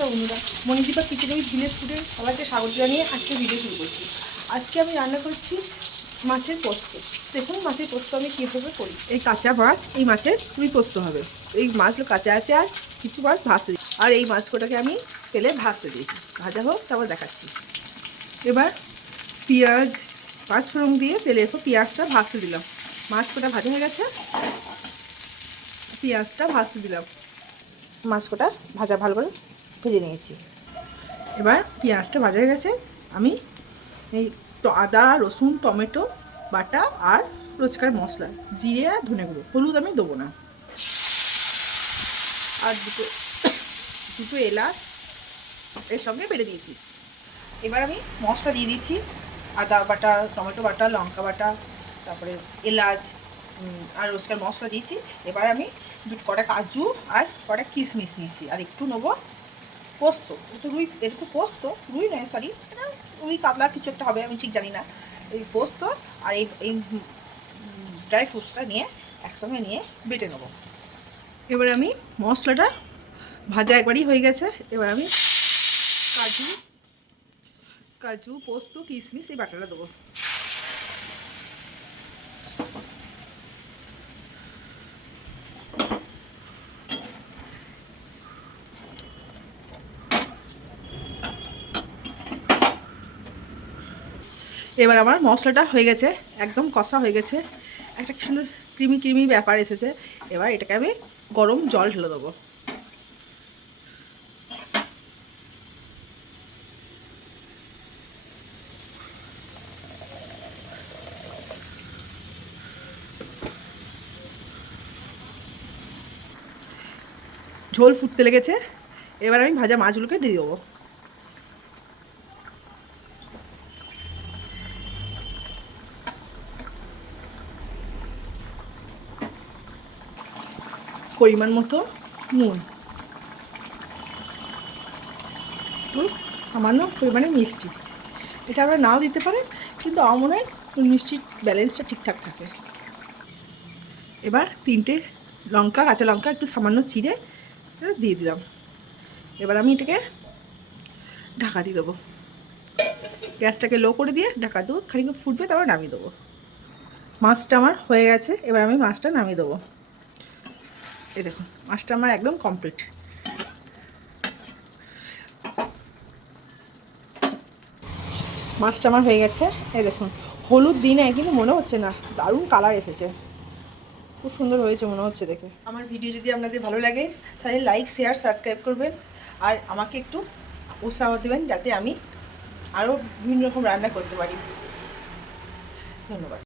নমস্কার বন্ধুরা, Manidipa kitchen with village ফুডে সবাইকে স্বাগত জানিয়ে আজকে ভিডিও শুরু করছি। আজকে আমি রান্না করছি মাছের পোস্ত। দেখুন মাছের পোস্ত আমি কীভাবে করি। এই কাঁচা মাছ, এই মাছের রুই পোস্ত হবে। এই মাছগুলো কাঁচা আছে আর কিছু মাছ ভাজতে দিই, আর এই মাছ কটাকে আমি তেলে ভাজতে দিয়েছি। ভাজা হোক তারপর দেখাচ্ছি। এবার পেঁয়াজ পাঁচফোড়ন দিয়ে তেলে একটু পেঁয়াজটা ভাজতে দিলাম। মাছ কটা ভাজা হয়ে গেছে, পেঁয়াজটা ভাজতে দিলাম। মাছ কটা ভাজা ভালো করে ভেজে নিয়েছি। এবার পেঁয়াজটা ভাজা হয়ে গেছে, আমি এই আদা রসুন টমেটো বাটা আর রোজকার মশলা জিরে আর ধনে গুঁড়ো, হলুদ আমি দেবো না, আর দুটো এলাচ এর সঙ্গে বেটে দিয়েছি। এবার আমি মশলা দিয়ে দিচ্ছি, আদা বাটা টমেটো বাটা লঙ্কা বাটা তারপরে এলাচ আর রোজকার মশলা দিয়েছি। এবার আমি কটা কাজু আর কটা কিশমিশ নিয়েছি, আর একটু নেবো পোস্ত। একটু রুই, একটু পোস্ত, রুই নয় সরি, রুই কাতলা কিছু একটা হবে, আমি ঠিক জানি না। এই পোস্ত আর এই ড্রাই ফ্রুটসটা নিয়ে একসঙ্গে নিয়ে বেটে নেবো। এবার আমি মশলাটা ভাজা একবারই হয়ে গেছে। এবার আমি কাজু পোস্ত কিশমিশ এই বাটাটা দেবো। এবার আমার মশলাটা হয়ে গেছে, একদম কষা হয়ে গেছে, একটা সুন্দর ক্রিমি ক্রিমি ব্যাপার এসেছে। এবার এটাকে আমি গরম জল ঢেলে দেবো। ঝোল ফুটতে লেগেছে, এবার আমি ভাজা মাছগুলোকে দিয়ে দেবো। পরিমাণ মতো নুন, সামান্য পরিমাণে মিষ্টি। এটা আমরা নাও দিতে পারেন, কিন্তু আমার মনে হয় মিষ্টির ব্যালেন্সটা ঠিকঠাক থাকে। এবার 3টে লঙ্কা, কাঁচা লঙ্কা একটু সামান্য চিড়ে দিয়ে দিলাম। এবার আমি এটাকে ঢাকা দিয়ে দেবো। গ্যাসটাকে লো করে দিয়ে ঢাকা দেবো, খানিকক্ষণ ফুটবে, তারপর নামিয়ে দেবো। মাছটা আমার হয়ে গেছে, এবার আমি মাছটা নামিয়ে দেবো। এই দেখুন মাছটা আমার একদম কমপ্লিট। মাছটা আমার হয়ে গেছে, এই দেখুন হলুদ দিনে কিন্তু মনে হচ্ছে না, দারুণ কালার এসেছে, খুব সুন্দর হয়েছে মনে হচ্ছে দেখে। আমার ভিডিও যদি আপনাদের ভালো লাগে তাহলে লাইক শেয়ার সাবস্ক্রাইব করবেন, আর আমাকে একটু উৎসাহ দেবেন যাতে আমি আরও বিভিন্ন রকম রান্না করতে পারি। ধন্যবাদ।